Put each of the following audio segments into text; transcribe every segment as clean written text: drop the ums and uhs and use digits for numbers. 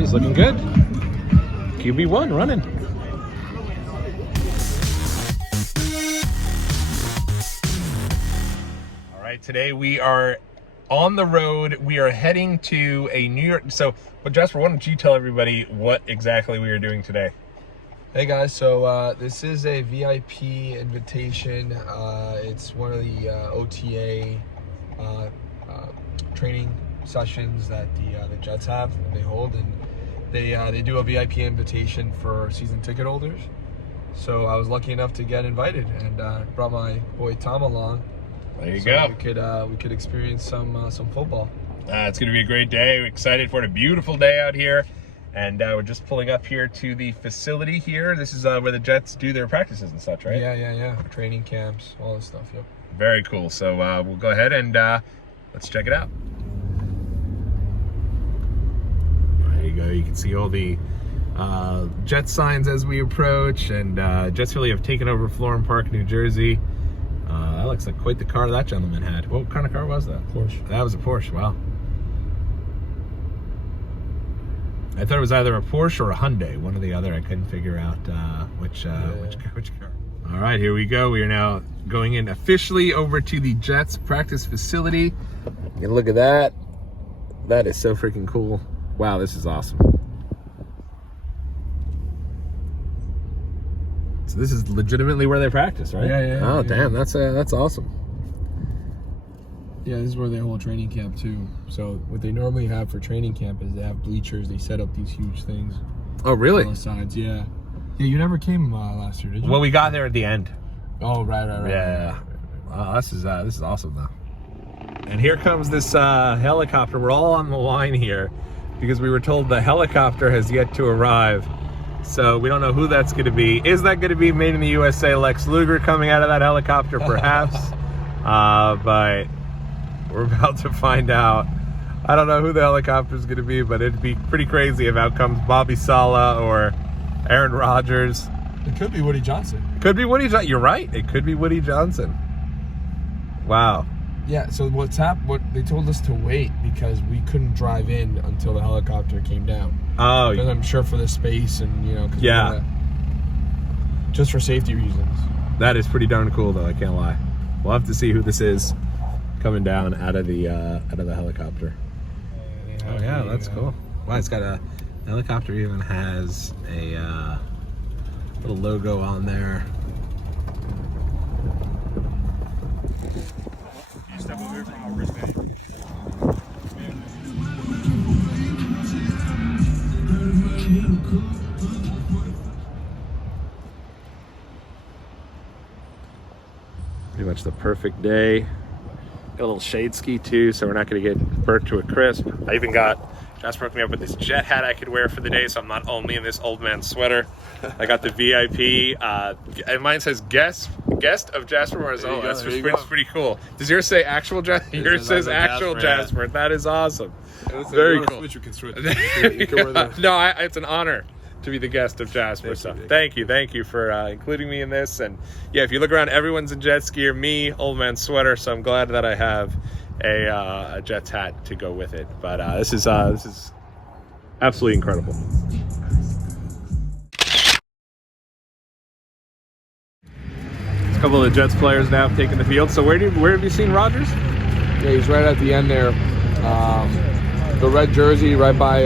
He's looking good. QB1 running. All right, today we are on the road. We are heading to a New York. So, but Jasper, why don't you tell everybody what exactly we are doing today? Hey guys, so this is a VIP invitation. It's one of the OTA training sessions that the Jets have, and they hold, and they do a VIP invitation for season ticket holders. So I was lucky enough to get invited, and brought my boy Tom along. There you go. We could experience some football. It's going to be a great day. We're excited for it. A beautiful day out here. And we're just pulling up here to the facility here. This is where the Jets do their practices and such, right? Yeah. Training camps, all this stuff, yep. Very cool. So we'll go ahead and let's check it out. There you go. You can see all the Jets signs as we approach. And Jets really have taken over Florham Park, New Jersey. That looks like quite the car that gentleman had. What kind of car was that? Porsche. That was a Porsche, wow. I thought it was either a Porsche or a Hyundai, one or the other. I couldn't figure out which car. All right, here we go. We are now going in officially over to the Jets practice facility. You can look at that. That is so freaking cool. Wow, this is awesome. So this is legitimately where they practice, right? Yeah. Oh, damn, that's awesome. Yeah, this is where they hold training camp too. So what they normally have for training camp is they have bleachers. They set up these huge things. Oh, really? On the sides, yeah. Yeah, you never came last year, did you? Well, we got there at the end. Oh, right. Yeah. Wow, this is awesome though. And here comes this helicopter. We're all on the line here because we were told the helicopter has yet to arrive. So we don't know who that's going to be. Is that going to be Made in the USA Lex Luger coming out of that helicopter? Perhaps. But we're about to find out. I don't know who the helicopter is going to be, but it'd be pretty crazy if out comes Bobby Saleh or Aaron Rodgers. It could be Woody Johnson. It could be Woody Johnson. You're right. It could be Woody Johnson. Wow. Yeah, so what they told us to wait because we couldn't drive in until the helicopter came down. Oh, because I'm sure for the space and, yeah. Just for safety reasons. That is pretty darn cool, though. I can't lie. We'll have to see who this is coming down out of the helicopter. Oh yeah, that's cool. Wow, it's got a helicopter. Even has a little logo on there. You step over from our wristband. Pretty much the perfect day. Got a little shade ski too, so we're not going to get burnt to a crisp. I even got Jasper hooked me up with this jet hat I could wear for the day, so I'm not only in this old man sweater. I got the VIP, and mine says guest of Jasper Marzolo. That's pretty cool. Does yours say actual Jasper? Yours says actual Jasper. Yeah. That is awesome. Very cool. Switch, you can switch. You can wear that. No, it's an honor to be the guest of Jasper. Thank you for including me in this. And yeah, if you look around, everyone's in Jets gear. Me, old man sweater. So I'm glad that I have a Jets hat to go with it. But this is absolutely incredible. A couple of the Jets players now have taken the field. So where have you seen Rodgers? Yeah, he's right at the end there. The red jersey right by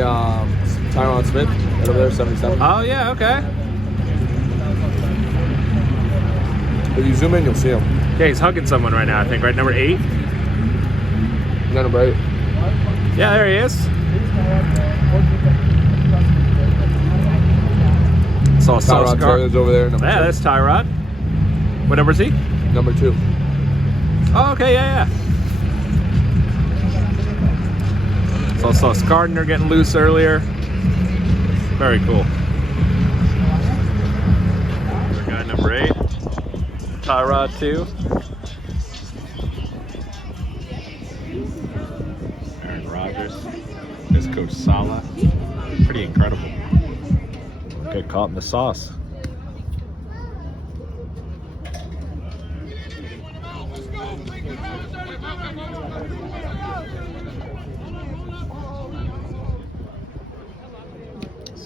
Tyron Smith. Right over there, 77. Oh yeah, okay. If you zoom in, you'll see him. Yeah, he's hugging someone right now, I think, right? Number 8? Number 8. Yeah, there he is. Saw Tyrod Taylor's over there. Number 2. That's Tyrod. What number is he? Number 2. Oh, okay, yeah. So I saw Gardner getting loose earlier. Very cool. Guy number 8. Tyrod 2. Aaron Rodgers. This Coach Saleh. Pretty incredible. Get caught in the sauce.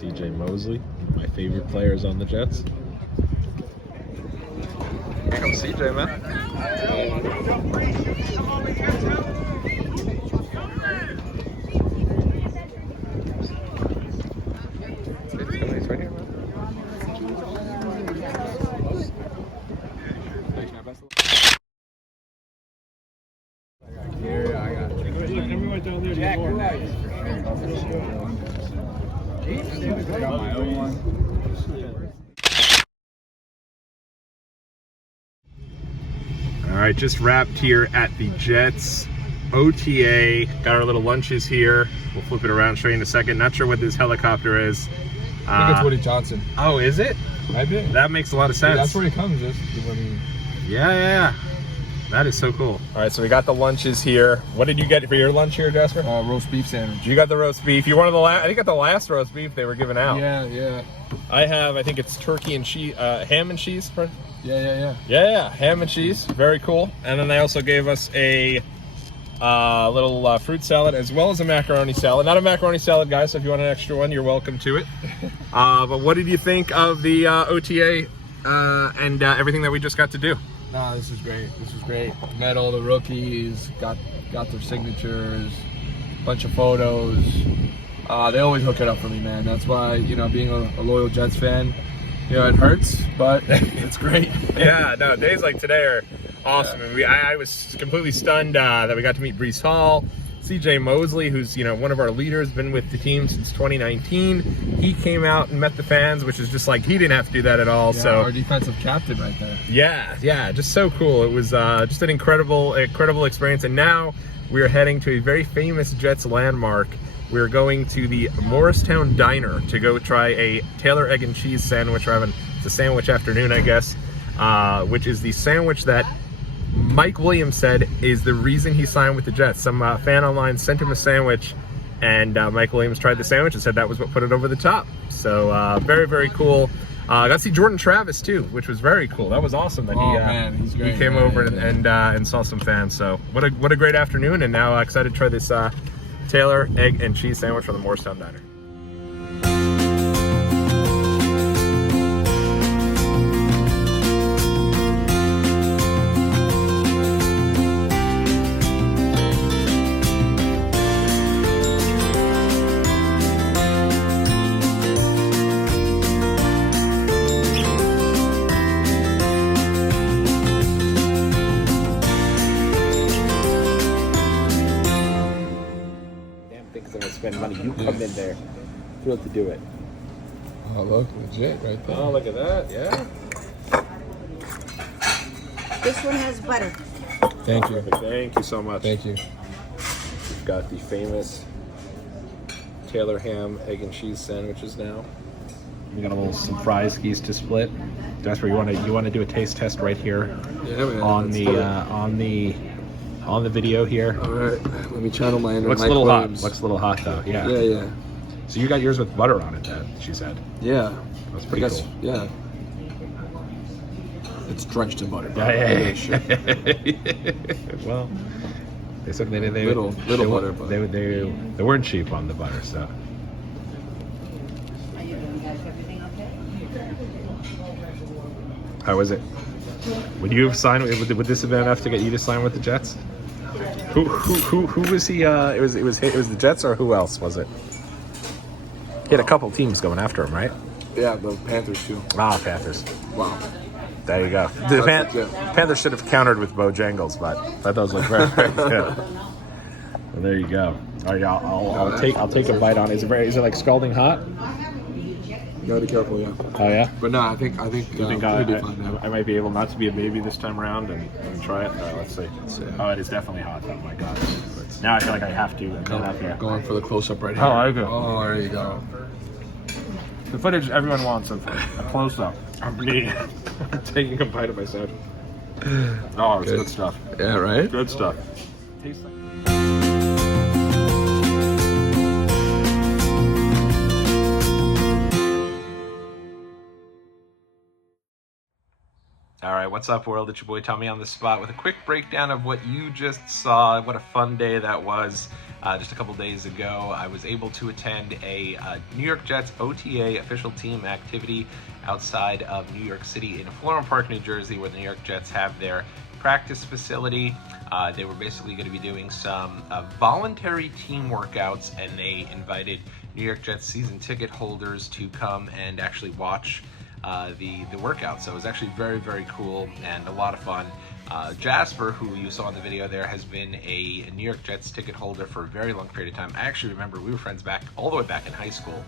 CJ Mosley, one of my favorite players on the Jets. Here comes CJ, man. He's right here, man. Everyone down there, Jack, who are you? All right, just wrapped here at the Jets OTA. Got our little lunches here. We'll flip it around, show you in a second. Not sure what this helicopter is. I think it's Woody Johnson. Oh, is it? Might be. That makes a lot of sense. Yeah, that's where he comes. Yeah. That is so cool. All right, so we got the lunches here. What did you get for your lunch here, Jasper? Roast beef sandwich. You got the roast beef. You wanted the last. I think you got the last roast beef they were giving out. Yeah. I think it's turkey and cheese, ham and cheese. Yeah. Ham and cheese. Very cool. And then they also gave us a little fruit salad as well as a macaroni salad. Not a macaroni salad, guys, so if you want an extra one, you're welcome to it. But what did you think of the OTA and everything that we just got to do? No, this is great. Met all the rookies, got their signatures, bunch of photos. They always hook it up for me, man. That's why, being a loyal Jets fan, it hurts, but it's great. Yeah, no, days like today are awesome. Yeah. I was completely stunned that we got to meet Breece Hall, CJ Mosley, who's one of our leaders, been with the team since 2019. He came out and met the fans, which is just like he didn't have to do that at all. Yeah, so our defensive captain right there. Yeah, just so cool. It was just an incredible experience. And now we are heading to a very famous Jets landmark. We're going to the Morristown Diner to go try a Taylor egg and cheese sandwich. It's a sandwich afternoon, I guess, which is the sandwich that Mike Williams said is the reason he signed with the Jets. Some fan online sent him a sandwich, and Mike Williams tried the sandwich and said that was what put it over the top. So very, very cool. Got to see Jordan Travis too, which was very cool. That was awesome that he's great. He came over and saw some fans. So what a great afternoon, and now excited to try this Taylor egg and cheese sandwich from the Morristown Diner. Spend money. You come in there, thrilled to do it. Oh, look, legit right there. Oh, look at that, yeah. This one has butter. Thank you. Thank you so much. Thank you. We've got the famous Taylor ham, egg and cheese sandwiches now. We got some fries skis to split. Jasper, you want to do a taste test right here? Yeah, man. On the video here. All right, let me channel my inner Looks a Mike little Williams. hot. Looks a little hot though. Yeah. Yeah. So you got yours with butter on it, then she said. Yeah. That's pretty cool. Yeah. It's drenched in butter. Yeah. Well, they said they little butter, but they weren't cheap on the butter, so. How was it? Would you have signed? Would this have been enough to get you to sign with the Jets? Who was he? It was the Jets, or who else was it? He had a couple teams going after him, right? Yeah, the Panthers too. Ah, Panthers. Wow. There you go. The Panthers should have countered with Bojangles, but that does look very, very good. Well, there you go. All right, I'll take a bite on it. Is it like scalding hot? You gotta be careful, yeah. Oh yeah. But no, I think I might be able not to be a baby this time around and try it. Let's see. Oh, it is definitely hot. Oh my god. Now I feel like I have to come up here. Going for the close-up right here. Oh, I go. Oh, there you go. The footage everyone wants of a close-up. I'm taking a bite of my sandwich. Oh, it's good stuff. Yeah, right? Good stuff. Tastes like. All right, what's up, world? It's your boy Tommy on the spot with a quick breakdown of what you just saw. What a fun day that was. Just a couple days ago, I was able to attend a New York Jets OTA official team activity outside of New York City in Florham Park, New Jersey, where the New York Jets have their practice facility. They were basically going to be doing some voluntary team workouts, and they invited New York Jets season ticket holders to come and actually watch the workout. So it was actually very, very cool and a lot of fun. Jasper, who you saw in the video there, has been a New York Jets ticket holder for a very long period of time. I actually remember we were friends all the way back in high school,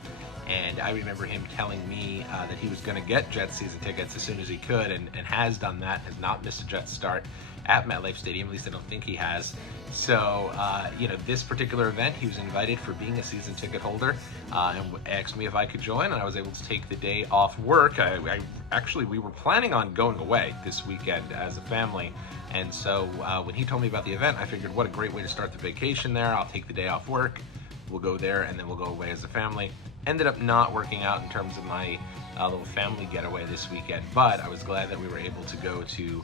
and I remember him telling me that he was going to get Jets season tickets as soon as he could, and has done that, has not missed a Jets start at MetLife Stadium. At least I don't think he has. So, this particular event, he was invited for being a season ticket holder, and asked me if I could join, and I was able to take the day off work. We were planning on going away this weekend as a family, and so when he told me about the event, I figured what a great way to start the vacation there. I'll take the day off work, we'll go there, and then we'll go away as a family. Ended up not working out in terms of my little family getaway this weekend, but I was glad that we were able to go to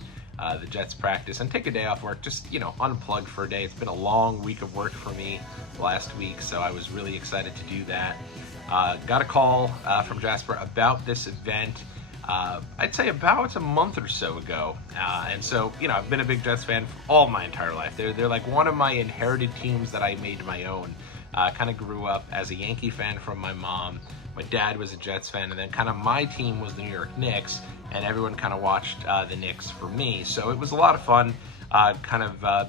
the Jets practice and take a day off work, just, unplug for a day. It's been a long week of work for me last week, so I was really excited to do that. Got a call from Jasper about this event, I'd say about a month or so ago. And so, I've been a big Jets fan all my entire life. They're like one of my inherited teams that I made my own. Kind of grew up as a Yankee fan from my mom. My dad was a Jets fan, and then kind of my team was the New York Knicks, and everyone kind of watched the Knicks for me. So it was a lot of fun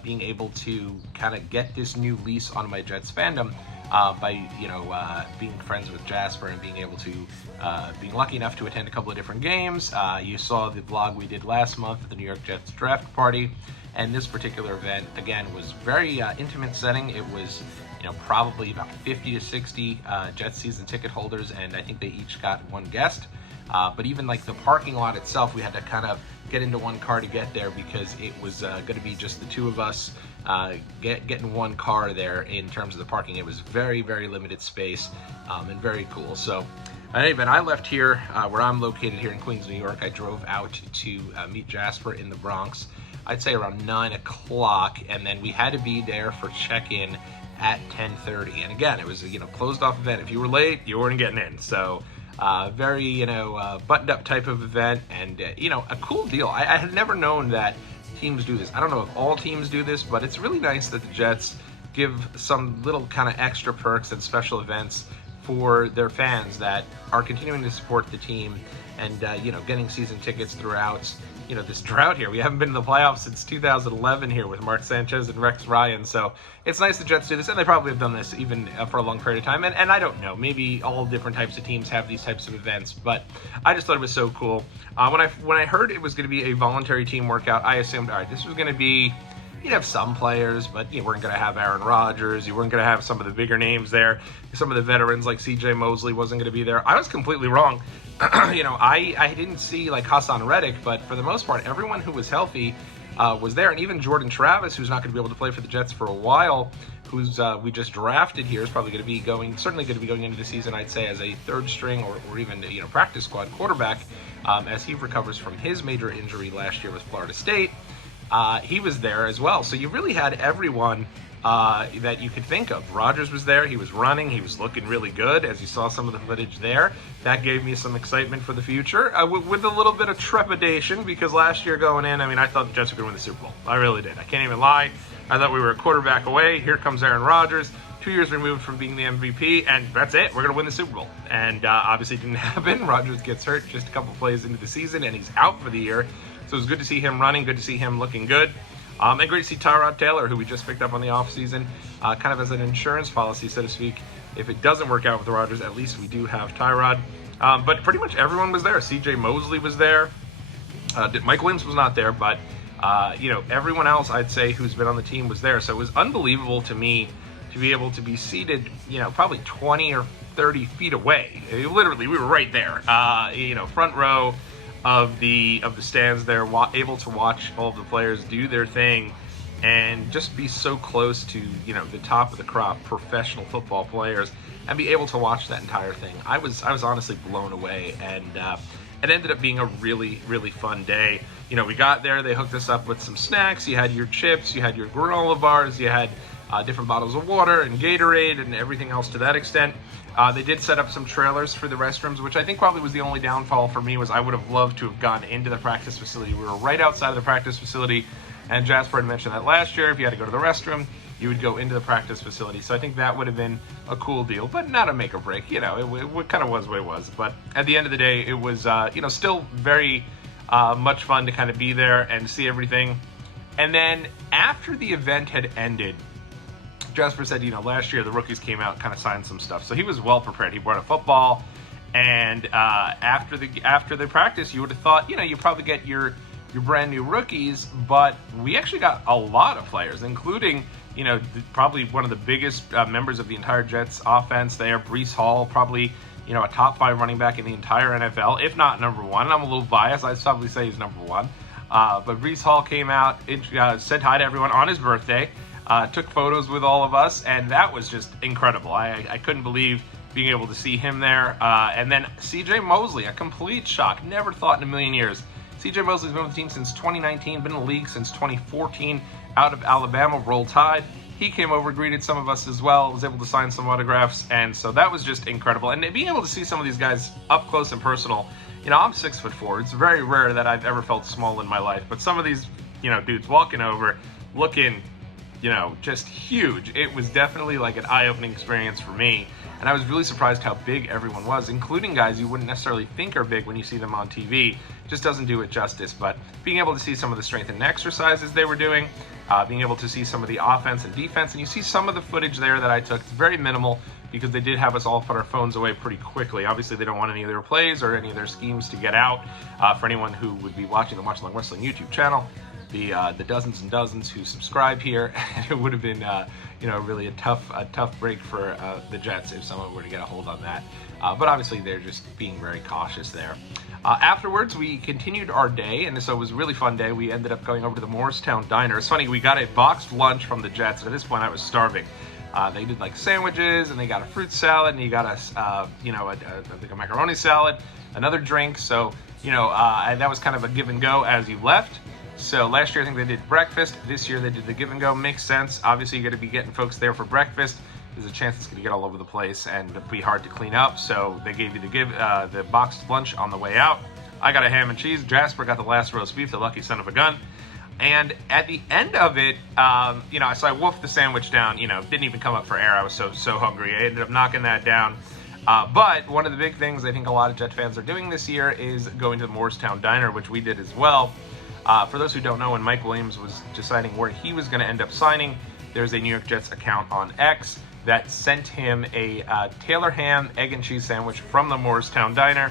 being able to kind of get this new lease on my Jets fandom by being friends with Jasper and being able to being lucky enough to attend a couple of different games. You saw the vlog we did last month at the New York Jets draft party, and this particular event again was very intimate setting. It was probably about 50 to 60 Jets season ticket holders, and I think they each got one guest. But even like the parking lot itself, we had to kind of get into one car to get there because it was going to be just the two of us getting one car there. In terms of the parking, it was very, very limited space and very cool. So anyway, I left here where I'm located here in Queens, New York. I drove out to meet Jasper in the Bronx, I'd say around 9 o'clock, and then we had to be there for check-in at 10:30. And again, it was a closed off event. If you were late, you weren't getting in. So very buttoned up type of event, and a cool deal. I had never known that teams do this. I don't know if all teams do this, but it's really nice that the Jets give some little kind of extra perks and special events for their fans that are continuing to support the team, and getting season tickets throughout this drought here. We haven't been in the playoffs since 2011 here with Mark Sanchez and Rex Ryan, so it's nice the Jets do this, and they probably have done this even for a long period of time, and I don't know, maybe all different types of teams have these types of events, but I just thought it was so cool. When I heard it was going to be a voluntary team workout, I assumed, all right, this was going to be, you'd have some players, but you weren't going to have Aaron Rodgers, you weren't going to have some of the bigger names there, some of the veterans like CJ Mosley wasn't going to be there. I was completely wrong. I didn't see like Hassan Reddick, but for the most part, everyone who was healthy was there, and even Jordan Travis, who's not going to be able to play for the Jets for a while, who's we just drafted here, is probably going to be certainly going to be going into the season, I'd say, as a third string or even practice squad quarterback as he recovers from his major injury last year with Florida State. He was there as well, so you really had everyone that you could think of. Rodgers was there, he was running, he was looking really good, as you saw some of the footage there. That gave me some excitement for the future, with a little bit of trepidation, because last year going in, I thought the Jets were going to win the Super Bowl. I really did. I can't even lie. I thought we were a quarterback away. Here comes Aaron Rodgers, 2 years removed from being the MVP, and that's it. We're going to win the Super Bowl. And obviously it didn't happen. Rodgers gets hurt just a couple plays into the season, and he's out for the year. So it was good to see him running, good to see him looking good. And great to see Tyrod Taylor, who we just picked up on the offseason, kind of as an insurance policy, so to speak. If it doesn't work out with Rodgers, at least we do have Tyrod. But pretty much everyone was there. CJ Mosley was there. Mike Williams was not there, but everyone else, I'd say, who's been on the team was there. So it was unbelievable to me to be able to be seated, probably 20 or 30 feet away. Literally, we were right there, front row of the stands there, able to watch all of the players do their thing and just be so close to, the top of the crop professional football players and be able to watch that entire thing. I was honestly blown away, and it ended up being a really, really fun day. you know, we got there, they hooked us up with some snacks. You had your chips, you had your granola bars, you had different bottles of water and Gatorade and everything else to that extent. They did set up some trailers for the restrooms, which I think probably was the only downfall for me. Was I would have loved to have gone into the practice facility. We were right outside of the practice facility, and Jasper had mentioned that last year, if you had to go to the restroom, you would go into the practice facility. So I think that would have been a cool deal, but not a make or break. You know, it kind of was what it was. But at the end of the day, it was, you know, still very much fun to kind of be there and see everything. And then after the event had ended, Jasper said, you know, last year the rookies came out, kind of signed some stuff. So he was well prepared. He brought a football, and after the practice, you would have thought, you know, you probably get your brand new rookies, but we actually got a lot of players, including, you know, probably one of the biggest members of the entire Jets offense there, Breece Hall, probably, you know, a top 5 running back in the entire NFL, if not number 1. I'm a little biased. I'd probably say he's number 1. But Breece Hall came out, said hi to everyone on his birthday, took photos with all of us, and that was just incredible. I couldn't believe being able to see him there. And then CJ Mosley, a complete shock. Never thought in a million years. CJ Mosley's been with the team since 2019, been in the league since 2014, out of Alabama, Roll Tide. He came over, greeted some of us as well, was able to sign some autographs, and so that was just incredible. And being able to see some of these guys up close and personal, you know, I'm 6'4". It's very rare that I've ever felt small in my life, but some of these, you know, dudes walking over, looking, you know, just huge. It was definitely like an eye-opening experience for me, and I was really surprised how big everyone was, including guys you wouldn't necessarily think are big when you see them on TV. Just doesn't do it justice. But being able to see some of the strength and exercises they were doing, being able to see some of the offense and defense, and you see some of the footage there that I took. It's very minimal because they did have us all put our phones away pretty quickly. Obviously, they don't want any of their plays or any of their schemes to get out. For anyone who would be watching the Watchalong Wrestling YouTube channel, the dozens and dozens who subscribe here, it would have been you know, really a tough break for the Jets if someone were to get a hold on that. But obviously, they're just being very cautious there. Afterwards, we continued our day, and so it was a really fun day. We ended up going over to the Morristown Diner. It's funny, we got a boxed lunch from the Jets, and at this point, I was starving. They did like sandwiches, and they got a fruit salad, and you got a, you know, like a macaroni salad, another drink. So, you know, that was kind of a give and go as you left. So last year, I think they did breakfast. This year, they did the give and go. Makes sense. Obviously, you're going to be getting folks there for breakfast. There's a chance it's going to get all over the place and be hard to clean up. So they gave you the boxed lunch on the way out. I got a ham and cheese. Jasper got the last roast beef, the lucky son of a gun. And at the end of it, you know, so I wolfed the sandwich down. You know, didn't even come up for air. I was so hungry. I ended up knocking that down. But one of the big things I think a lot of Jet fans are doing this year is going to the Morristown Diner, which we did as well. For those who don't know, when Mike Williams was deciding where he was going to end up signing, there's a New York Jets account on X that sent him a Taylor ham, egg and cheese sandwich from the Morristown Diner,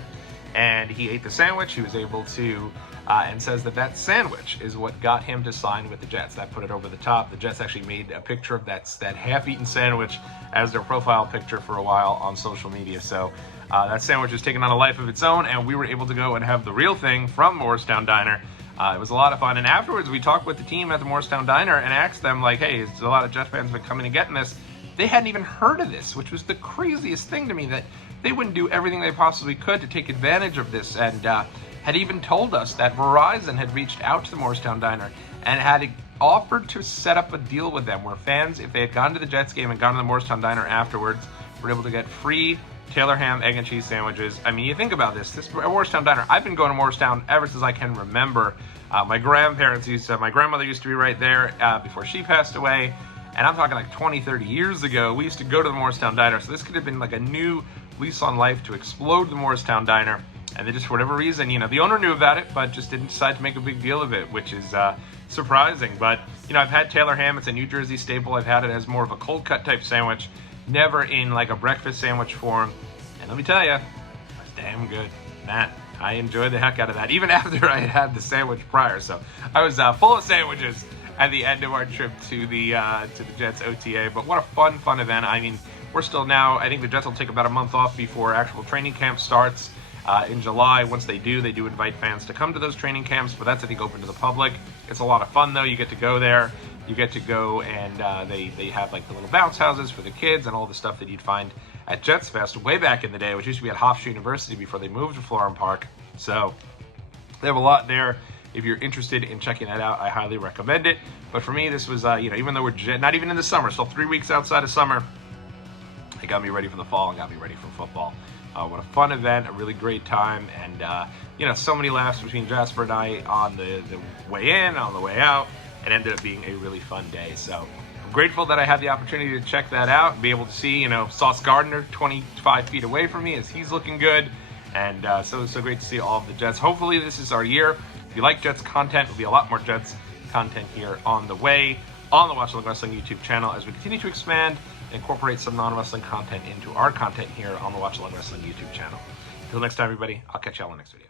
and he ate the sandwich. He was able to, and says that sandwich is what got him to sign with the Jets. That put it over the top. The Jets actually made a picture of that half-eaten sandwich as their profile picture for a while on social media. So that sandwich has taken on a life of its own, and we were able to go and have the real thing from Morristown Diner. It was a lot of fun, and afterwards we talked with the team at the Morristown Diner and asked them, like, hey, a lot of Jet fans been coming and getting this. They hadn't even heard of this, which was the craziest thing to me, that they wouldn't do everything they possibly could to take advantage of this, and had even told us that Verizon had reached out to the Morristown Diner and had offered to set up a deal with them where fans, if they had gone to the Jets game and gone to the Morristown Diner afterwards, were able to get free Taylor ham, egg and cheese sandwiches. I mean, you think about this Morristown Diner, I've been going to Morristown ever since I can remember. My grandmother used to be right there before she passed away. And I'm talking like 20, 30 years ago, we used to go to the Morristown Diner. So this could have been like a new lease on life to explode the Morristown Diner. And they just, for whatever reason, you know, the owner knew about it, but just didn't decide to make a big deal of it, which is surprising. But, you know, I've had Taylor ham. It's a New Jersey staple. I've had it as more of a cold cut type sandwich, never in like a breakfast sandwich form. And let me tell you, it's damn good. Man, I enjoyed the heck out of that, even after I had the sandwich prior. So I was full of sandwiches at the end of our trip to the Jets OTA. But what a fun event. I mean, we're still now, I think the Jets will take about a month off before actual training camp starts in July. Once they do invite fans to come to those training camps, but that's, I think, open to the public. It's a lot of fun, though. You get to go there. You get to go, and they have like the little bounce houses for the kids and all the stuff that you'd find at Jets Fest way back in the day, which used to be at Hofstra University before they moved to Florham Park. So they have a lot there. if you're interested in checking that out, I highly recommend it. But for me, this was, you know, even though we're not even in the summer, still 3 weeks outside of summer, it got me ready for the fall and got me ready for football. What a fun event, a really great time, and you know, so many laughs between Jasper and I on the way in, on the way out. It ended up being a really fun day. So I'm grateful that I had the opportunity to check that out and be able to see, you know, Sauce Gardner 25 feet away from me as he's looking good. And so great to see all of the Jets. Hopefully this is our year. If you like Jets content, there'll be a lot more Jets content here on the way on the Watchalong Wrestling YouTube channel as we continue to expand and incorporate some non-wrestling content into our content here on the Watchalong Wrestling YouTube channel. Until next time, everybody, I'll catch y'all in the next video.